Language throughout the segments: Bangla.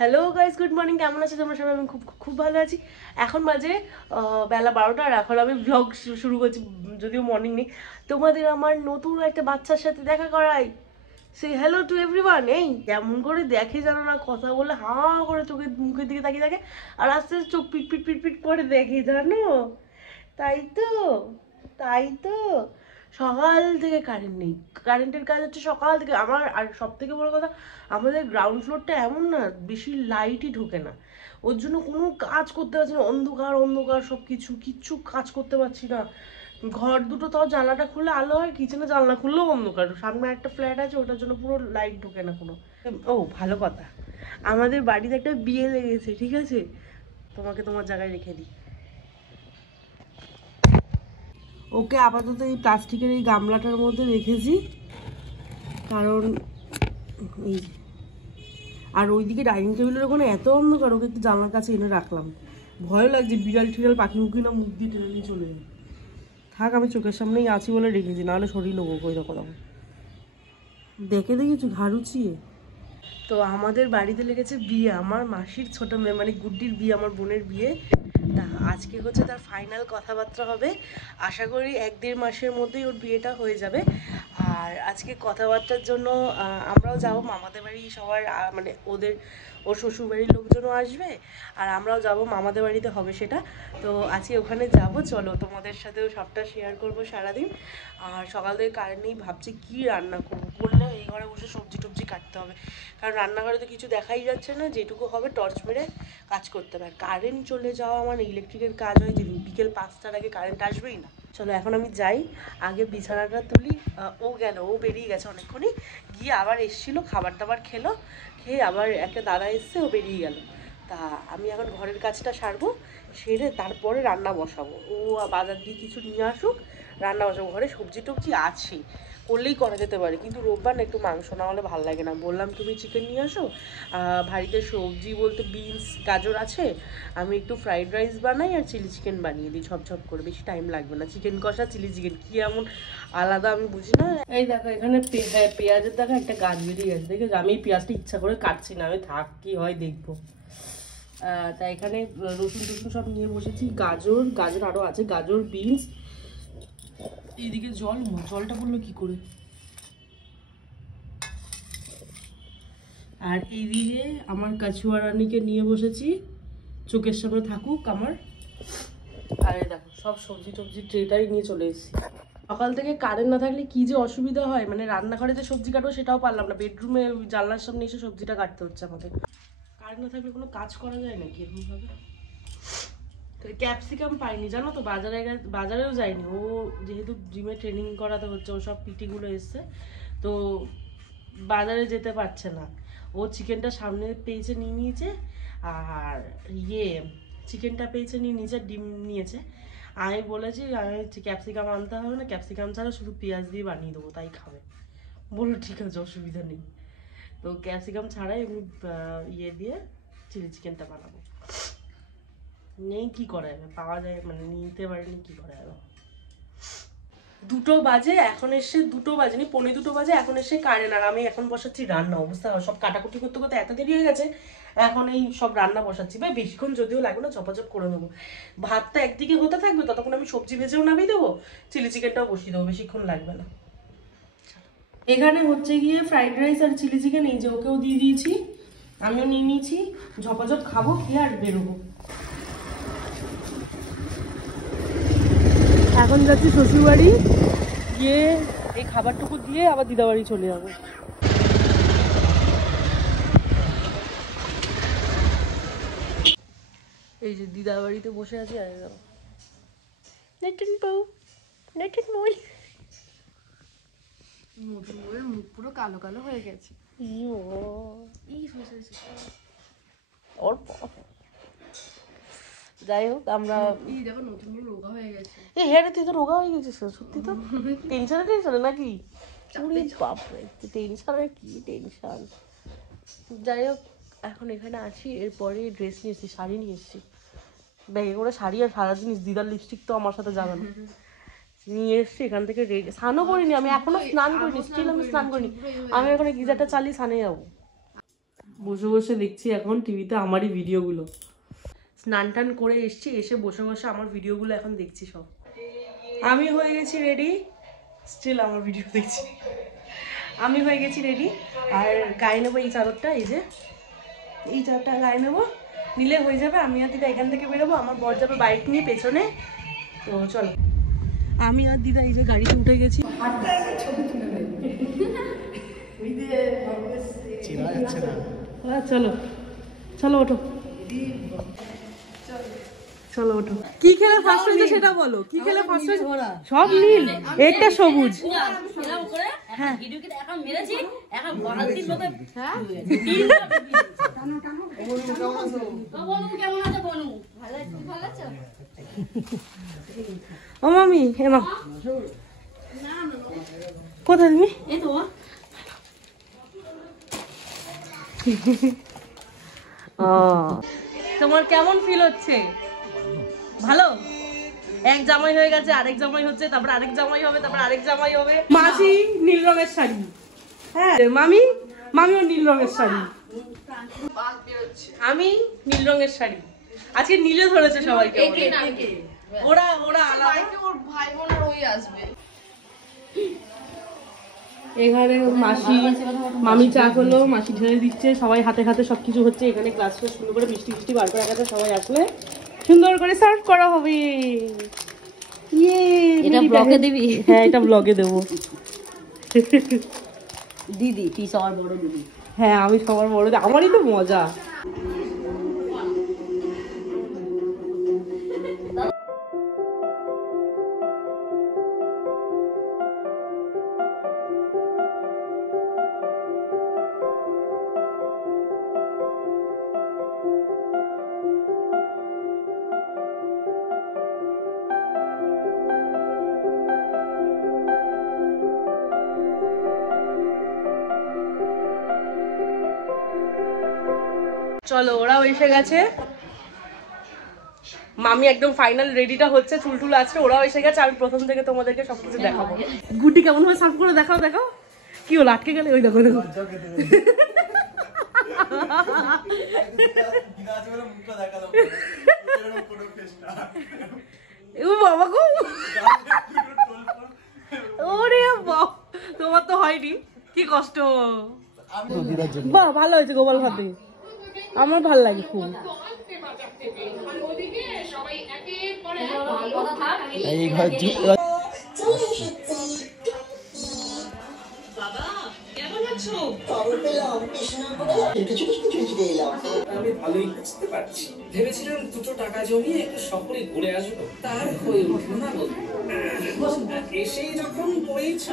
Hello guys, good morning. কেমন আছো তোমরা সবাই? আমি খুব খুব ভালো আছি। এখন বাজে বেলা 12টা, আর এখন আমি ব্লগ শুরু করছি, যদিও মর্নিং নেই। তোমাদের আমার নতুন একটা বাচ্চার সাথে দেখা করাই। সে হ্যালো টু এভরিওয়ান। এই কেমন করে দেখে জানো না, কথা বলে হাঁ করে চোখের মুখের দিকে তাকিয়ে থাকে, আর আস্তে আস্তে চোখ পিট পিট পিট পিট করে দেখে জানো। তাই তো, তাই তো। সকাল থেকে কারেন্ট নেই। কারেন্টের কাজ হচ্ছে সকাল থেকে আমার। আর সব থেকে বড় কথা, আমাদের গ্রাউন্ড ফ্লোরটা এমন না, বেশি লাইটই ঢোকে না। ওর জন্য কোনো কাজ করতে পারছি না, অন্ধকার অন্ধকার সব কিছু, কিচ্ছু কাজ করতে পারছি না। ঘর দুটো তাও জানলাটা খুললে আলো হয়, কিচেনে জানলা খুললেও অন্ধকার। সামনে একটা ফ্ল্যাট আছে, ওটার জন্য পুরো লাইট ঢোকে না কোনো। ও ভালো কথা, আমাদের বাড়িতে একটা বিয়ে লেগেছে, ঠিক আছে? তোমাকে তোমার জায়গায় রেখে দিই। ওকে আপাতত এই প্লাস্টিকের এই গামলাটার মধ্যে রেখেছি, কারণ এই, আর ওইদিকে ডাইনিং টেবিলের ওখানে এত অন্ধকার, ওকে একটু জানলার কাছে এনে রাখলাম। ভয় লাগছে বিড়াল টিড়াল পাখি মুখি না মুখ দিয়ে টেনে নিয়ে চলে যায়। থাক, আমি চোখের সামনেই আছি বলে রেখেছি, নাহলে শরীর লোক ওই রকম দেখে দেখেছি ঘাড়ুচিয়ে। তো আমাদের বাড়িতে লেগেছে বিয়ে, আমার মাসির ছোট মেয়ে মানে গুড্ডির বিয়ে, আমার বোনের বিয়ে। তা আজকে হচ্ছে তার ফাইনাল কথাবার্তা হবে। আশা করি 1-1.5 মাসের মধ্যেই ওর বিয়েটা হয়ে যাবে। আর আজকে কথাবার্তার জন্য আমরাও যাবো মামাদের বাড়ি, সবার মানে ওর শ্বশুর বাড়ির লোকজনও আসবে, আর আমরাও যাব মামাদের বাড়িতে হবে সেটা। তো আজকে ওখানে যাব, চলো তোমাদের সাথেও সবটা শেয়ার করবো সারাদিন। আর সকাল থেকে কারেন্ট নেই, ভাবছি কি রান্না করবো। করলে এই ঘরে বসে সবজি টবজি কাটতে হবে, কারণ রান্নাঘরে তো কিছু দেখাই যাচ্ছে না। যেটুকু হবে টর্চ মেরে কাজ করতে পারে। কারেন্ট চলে যাওয়া মানে ইলেকট্রিকের কাজ হয় যেদিন বিকেল 5টার আগে কারেন্ট আসবেই না। চলো এখন আমি যাই, আগে বিছানাটা তুলি। ও বেরিয়ে গেছে অনেকক্ষণই, গিয়ে আবার এসেছিলো, খাবার দাবার খেলো, খেয়ে আবার একটা দাদা এসছে, ও বেরিয়ে গেল। তা আমি এখন ঘরের কাজটা সারবো, সেরে তারপরে রান্না বসাবো। ও বাজার দিয়ে কিছু নিয়ে আসুক, রান্না বসাবো। ঘরে সবজি টবজি আছে, করলেই করা যেতে পারে, কিন্তু রোববার না একটু মাংস না হলে ভালো লাগে না। বললাম তুমি চিকেন নিয়ে আসো, ভারীতে সবজি বলতে বিনস গাজর আছে, আমি একটু ফ্রাইড রাইস বানাই আর চিলি চিকেন বানিয়ে দিই ঝপঝপ করে, বেশি টাইম লাগবে না। চিকেন কষা চিলি চিকেন কি এমন আলাদা আমি বুঝি না। এই দেখো এখানে পেঁয়াজের দেখো একটা গাছ বেরিয়ে গেছে, দেখে আমি এই পেঁয়াজটা ইচ্ছা করে কাটছি না, আমি থাক কি হয় দেখবো। তাই এখানে রসুন টসুন সব নিয়ে বসেছি। গাজর আরও আছে, গাজর বিনস। এইদিকে জলটা পড়লো কি করে। আর এইদিকে আমার কাছুয়া রানীকে নিয়ে বসেছি, চোখের সামনে থাকুক আমার। আর দেখো সব সবজি টবজি ট্রেটাই নিয়ে চলে এসেছি। সকাল থেকে কারেন্ট না থাকলে কি যে অসুবিধা হয়, মানে রান্নাঘরে যে সবজি কাটবো সেটাও পারলাম না, বেডরুমে জানলার সামনে এসে সবজিটা কাটতে হচ্ছে আমাদের। কারেন্ট না থাকলে কোনো কাজ করা যায় নাকি এরকমভাবে। তো ক্যাপসিকাম পাইনি জানো তো, বাজারেও যায়নি ও, যেহেতু জিমে ট্রেনিং করাতে হচ্ছে, ও সব পিটিগুলো এসছে, তো বাজারে যেতে পারছে না। ও চিকেনটা সামনে পেয়েছে, নিয়ে নিয়েছে, আর চিকেনটা পেয়েছে নিয়ে নিয়েছে, ডিম নিয়েছে। আমি বলেছি আমি ক্যাপসিকাম আনতে হবে না, ক্যাপসিকাম ছাড়া শুধু পেঁয়াজ দিয়ে বানিয়ে দেবো, তাই খাবে। বললো ঠিক আছে, অসুবিধা নেই। তো ক্যাপসিকাম ছাড়াই এমনি দিয়ে চিলি চিকেনটা বানাবো। নেই কি করা যাবে, পাওয়া যায় মানে নিতে পারিনি, কি করা যাবে। 2টো বাজে, এখন এসে 2টো বাজেনি, 1:45 বাজে, এখন এসে কারেন্ট। আর আমি এখন বসাচ্ছি রান্না। অবস্থা সব কাটাকুটি করতে করতে এত দেরি হয়ে গেছে, এখন এই সব রান্না বসাচ্ছি। ভাই বেশিক্ষণ যদিও লাগবে না, চপাচপ করে নেবো। ভাতটা একদিকে হতে থাকবে, ততক্ষণ আমি সবজি ভেজেও নামিয়ে দেবো, চিলি চিকেনটাও বসিয়ে দেবো, বেশিক্ষণ লাগবে না। এখানে হচ্ছে গিয়ে ফ্রাইড রাইস আর চিলি চিকেন, এই যে ওকেও দিয়ে দিয়েছি, আমিও নিয়ে নিয়েছি। ঝপাঝপ খাবো, খেয়ে আর বেরোবো। এখন যাচ্ছি শ্বশুরবাড়ি, গিয়ে এই খাবারটুকু দিয়ে আবার দিদাবাড়ি চলে যাবো। এই যে দিদাবাড়িতে বসে আছি, আর নতুন বউ, নতুন বউ, নতুন বউয়ের মুখ পুরো কালো কালো হয়ে গেছে। যাই হোক, আমরা দেখো নতুন বউ রোগা হয়ে গেছে। এই হ্যাঁ রে, তুই তো রোগা হয়ে গেছিস সত্যি তো। টেনশনে নাকি? বাপরে, টেনশনে কি টেনশন। যাই হোক, এখন এখানে আছি, এরপরে ড্রেস নিয়ে এসেছি, শাড়ি নিয়ে এসেছি ব্যাগে করে। শাড়ি আর সারা জিনিস, দিদার লিপস্টিক তো আমার সাথে যাবে না, নিয়ে এসছি এখান থেকে। রেডি, স্নানও করিনি আমি, এখনো স্নান করিনি, স্টিল আমি স্নান করিনি। আমি এখন গিজারটা চালিয়ে স্নানে যাবো। বসে বসে দেখছি এখন টিভিতে আমারই ভিডিওগুলো। স্নান টান করে এসছি, এসে বসে বসে আমার ভিডিওগুলো এখন দেখছি সব। আমি হয়ে গেছি রেডি, স্টিল আমার ভিডিও দেখছি। আমি হয়ে গেছি রেডি, আর গায়ে নেবো এই চাদরটা, এই যে এই চাদরটা গায়ে নেবো, নিলে হয়ে যাবে। আমি আর দিদা এখান থেকে বেরোবো, আমার বর যাবে বাইক নিয়ে পেছনে। তো চলো, আমি আর দিদা এই যে গাড়িতে উঠে গেছি। চলো চলো ওঠো, চলো ওঠো। কি খেলে ফার্স্ট হয়েছে সেটা বলো, কি খেলে ফার্স্ট হয়েছে? সব নীল, একটা সবুজ। হ্যাঁ ও মামি এনো, কোথায় তুমি? তোমার কেমন ফিল হচ্ছে? ভালো? এক জামাই হয়ে গেছে, আরেক জামাই হচ্ছে, তারপর আরেক জামাই হবে, তারপর আরেক জামাই হবে। মাসি নীল রঙের শাড়ি, হ্যাঁ মামি, মামিও নীল রঙের শাড়ি, আমি নীল রঙের শাড়ি। আজকে নীলে ধরেছে সবাইকে। ওরা ওরা আলাদা, ওর ভাই বোনের ওই আসবে। এখানে মাসি মামি চা করলো, মাসি ঢেলে দিচ্ছে, সবাই হাতে হাতে সবকিছু হচ্ছে। এখানে গ্লাস সুন্দর করে মিষ্টি মিষ্টি বার করে রাখাতে, সবাই আসলে সুন্দর করে সার্ভ করা হবে। ইয়ে, এটা ব্লগে দিবি? হ্যাঁ এটা ব্লগে দেবো। দিদি তুই সবার বড় দিদি। হ্যাঁ আমি সবার বড়, আমারই তো মজা। চলো ওরাও এসে গেছে, মামি একদম ফাইনাল রেডিটা হচ্ছে, চুলটুল আছে, ওরাও এসে গেছে। আমি প্রথম থেকে তোমাদেরকে সবকিছু দেখাবো। গুটি কেমন ভাবে সার্ভ করে দেখাও, দেখাও। কি হলো, আটকে গেলে? ওই দেখো দেখো, বাবা গো, ওরে বাবা, তোমার তো হয়নি, কি কষ্ট। বাহ ভালো হয়েছে গোপাল ভাতে, আমার ভালো লাগে খুব। আমি ভালোই বুঝতে পারছি, ভেবেছিলাম দুটো টাকা জমিয়ে একটু শহরে ঘুরে আসবো, তার হয়ে উঠল না। এসেই যখন পড়েছ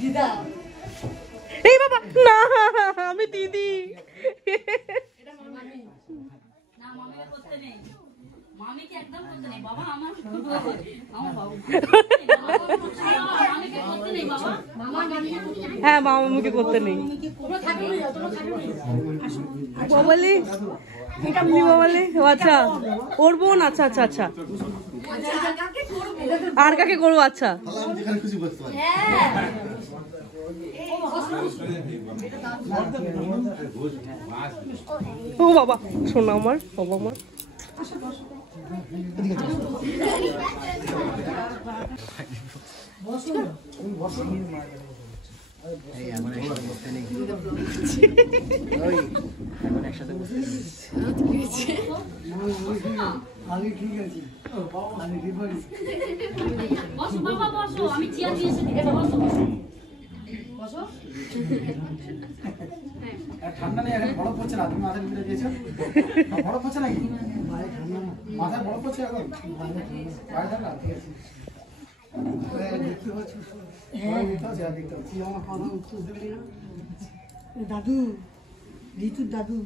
দিদা, এই বাবা না, আমি দিদি। হ্যাঁ মামা মামিকে করতে নেই। বাবালি, বাবালি, আচ্ছা ওর বোন, আচ্ছা আচ্ছা আচ্ছা, আর কাকে করবো? আচ্ছা ও বাবা, শোনো আমার বাবা, আমার আমি ঠিক আছি, আমি চেয়ার দিয়েছি, ঠান্ডা নেই, এখন বরফ পড়ছে না। তুমি মাথায় ভিতরে দিয়েছো, বরফ পড়ছে নাকি? মাথায় বরফ পড়ছে এখন, বাইরে ঠান্ডা। ঠিক আছে, দেখতে পাচ্ছি, দেখতে পাচ্ছি আমার কথা উত্তর দেবে না। দাদু, ঋতুর দাদু,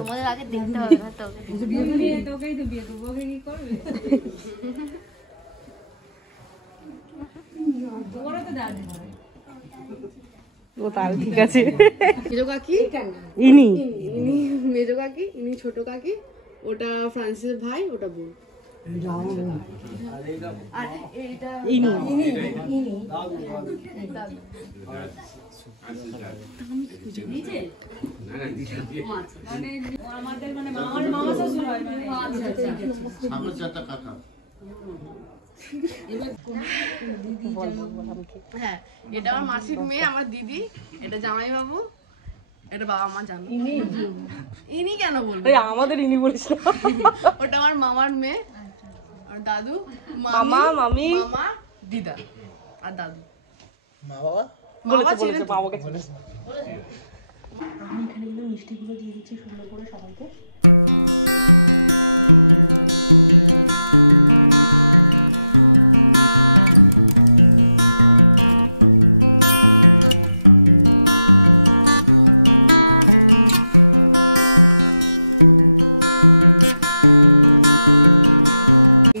তোমাদের আগে দেখতে হবে না, তোকেই তো বিয়ে দেবো, ওকে কি করবে? ও তাহলে ঠিক আছে। মেজো কাকি, ইনি মেজো কাকি, ইনি ছোট কাকি, ওটা ফ্রান্সিসের ভাই, ওটা বোন। হ্যাঁ, এটা আমার মাসির মেয়ে, আমার দিদি, এটা জামাই বাবু, এটা বাবা মা জানো। ইনি কেন বলবো? আমাদের ইনি বলিস না। ওটা আমার মামার মেয়ে, আর দাদু, মামা, মামি, মামা, দিদা আর দাদু। মা বাবা বলেছে বাবাকে বলেছে। আমি এখানে কিন্তু মিষ্টিগুলো দিয়ে দিচ্ছি সুন্দর করে সবাইকে।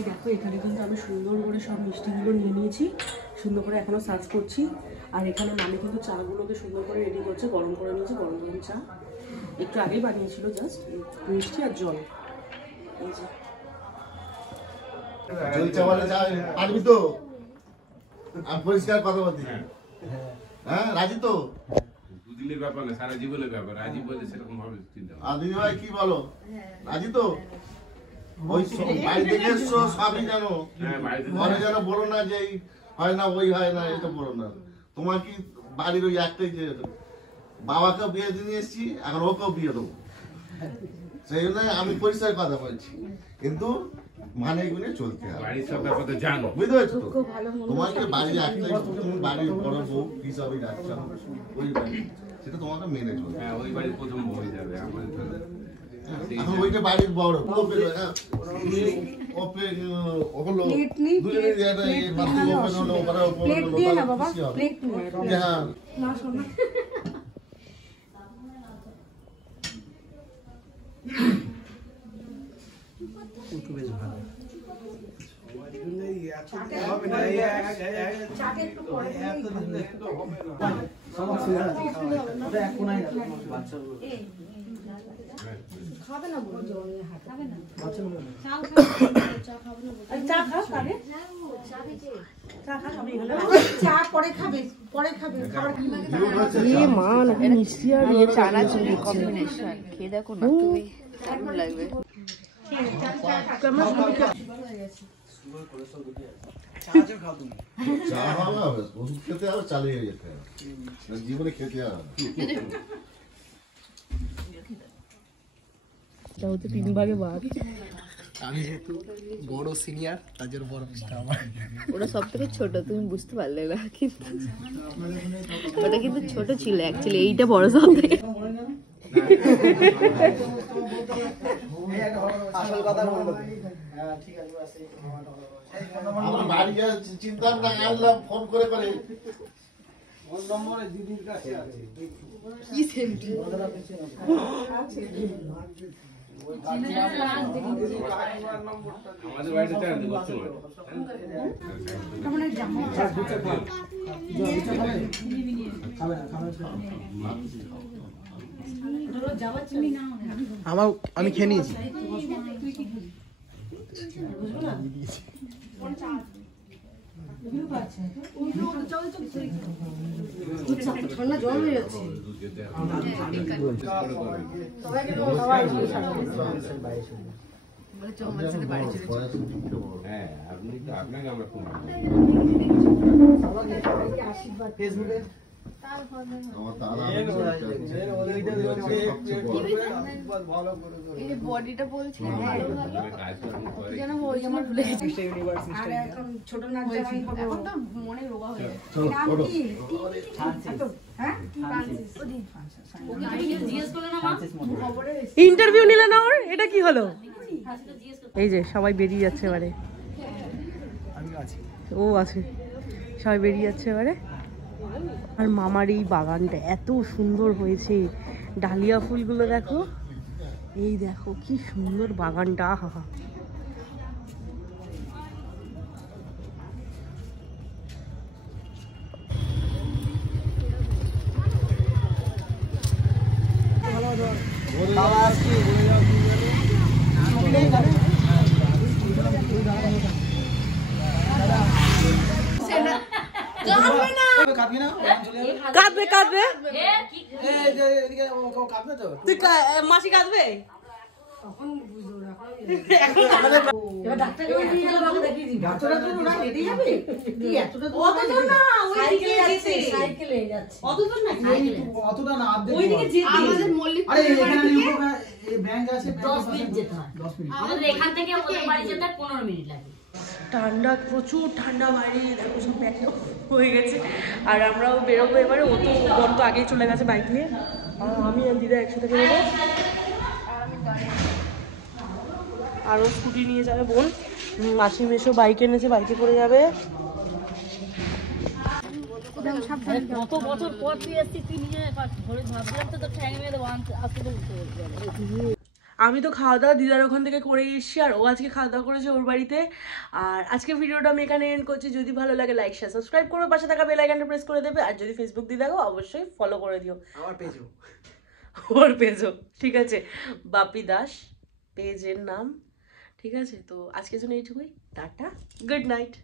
দেখো এখানে কিন্তু আমি সুন্দর করে সব মিষ্টিগুলো নিয়ে নিয়েছি, সুন্দর করে এখনো সার্ভ করছি। আর এখানে মামি কিন্তু চাগুলোকে সুন্দর করে রেডি করছে, গরম করে নিয়েছে, গরম গরম চা একটু আগেই বানিয়েছিল, জাস্ট মিষ্টি আর জল। এই যে চলছে বলে পারবি তো, আমি পরিষ্কার কথা বলছি। হ্যাঁ রাজি তো? দুদিনের ব্যাপার না, সারা জীবনের ব্যাপার। রাজি বলে সেরকম ভাবে চিন্তা আর দিদি ভাই কি বলো, রাজি তো? ওই বাড়ি থেকে এসছো সবই জানো, হ্যাঁ, বাড়িতে ঘরে যেন বলো না যে এই হয় না ওই হয় না, এটা বলো না। তোমার কি বাড়ির ওই একটাই যে বাবাকেও বিয়ে দিয়ে এসছি, এখন ওকেও বিয়ে দেবো, সেই জন্য আমি পরিষ্কার কথা বলছি, কিন্তু মানে এগুলো চলতে হবে। বাড়ির সব ব্যাপার তো জানো। বুঝতে পারছো তো? তোমাকে বাড়ির একটাই, তুমি বাড়ির বড় বউ হিসাবে যাচ্ছ, ওই বাড়ি সেটা তোমাকে মেনে চলবে। হ্যাঁ, ওই বাড়ির প্রথম হয়ে যাবে আমাদের তো। এখন ওইটা বাড়ির বড় ওপেন ওপেন হলো দুজনের জায়গাটা এই বাড়ি ওপেন হলো, ওপরে ওপেন হলো, দিয়ে না বাবা প্লেট নিয়ে হ্যাঁ না শোনা। একটু বেশ ভালো খাবে না বলো, খাবে না, চা খা খাবে, চা পরে খাবে, পরে খাবে খাবার। এই মা নাকি মিষ্টি আর চানাচুরি কম্বিনেশন খেয়ে দেখো না, তুমি দারুণ লাগবে। চা ভালো হবে, ওষুধ খেতে হবে, চালিয়ে যেতে হবে, জীবনে খেতে হবে। হচ্ছে 3 ভাগে ভাগ। আমি যেহেতু বড় সিনিয়র, তার জন্য বড় পিসটা আমার। ওটা সব থেকে ছোট, তুমি বুঝতে পারলে না, কিন্তু ওটা কিন্তু ছোট ছিল অ্যাকচুয়ালি, এইটা বড় সব থেকে। আসল কথা বলবো। হ্যাঁ ঠিক আছে, আমরা বাড়ি গিয়ে চিন্তা না আনলাম ফোন করে করে। ফোন নম্বরে দিদির কাছে আছে। কি সেন্টি আমাদের বাড়িতে চাকরি করতে হবে। আমি খেয়ে নিয়েছি। ঠান্ডা জল হয়ে যাচ্ছে। হ্যাঁ, আপনি তো, আপনাকে আমরা খুব ফেসবুকে আমার তারা এই যে বডিটা বলছে কাজকর্ম করে। যেন ওই আমার ভুলে গেছি। আর এখন ছোট নাচ জামাই হবে। এখন তো মনে রোগা হয়ে গেছে। চলো ওঠো। ইন্টারভিউ নিলে না ওর, এটা কি হলো? এই যে সবাই বেরিয়ে যাচ্ছে এবারে, আমি আছি। ও আছে, সবাই বেরিয়ে যাচ্ছে এবারে। আর মামার এই বাগানটা এত সুন্দর হয়েছে, ডালিয়া ফুলগুলো দেখো, এই দেখো কি সুন্দর বাগানটা, আহা। বাবা আসছি। কাঁদবি না বাবা চলে যাবে কাঁদবে কাঁদবে এই যে এদিকে ও কাঁদবে তো তুই মাসি কাঁদবে ডাক্তাররা তো ওরা হেঁটে যাবে কি এতটা দূর অতটা না আমাদের মল্লিক আরে এখানে এই ব্যাংক আছে 10 মিনিট যেতে হয় 10 মিনিট আমাদের এখান থেকে ওদের বাড়ি যেতে 15 মিনিট লাগে ঠান্ডা প্রচুর ঠান্ডা বাইরে দেখো সব প্যাক হয়ে গেছে আর আমরাও বেরোবো এবারে ও তো বোন তো আগেই চলে গেছে বাইক নিয়ে আর আমি আর দিদা একসাথে বেরোবো আরও স্কুটি নিয়ে যাবে বোন মাসি মেশো বাইক এনেছে বাইকে করে যাবে কত বছর পর তুই এসেছিস তুই নিজে ধরে ভাবছিলাম তো তোর ঠ্যাং মেরে দেবো আজকে তো উঠতে বলছি আমি তো খাওয়া দাওয়া দিদার ওখান থেকে করে এসেছি আর ও আজকে খাওয়া দাওয়া করেছে ওর বাড়িতে আর আজকে ভিডিওটা আমি এখানে এন্ড করছি যদি ভালো লাগে লাইক শেয়ার সাবস্ক্রাইব করবে পাশে থাকা বেল আইকনটা প্রেস করে দেবে আর যদি ফেসবুক দিয়ে দেখো অবশ্যই ফলো করে দিও আমার পেজও ওর পেজও ঠিক আছে বাপি দাস পেজের নাম ঠিক আছে তো আজকের জন্য এইটুকুই টাটা গুড নাইট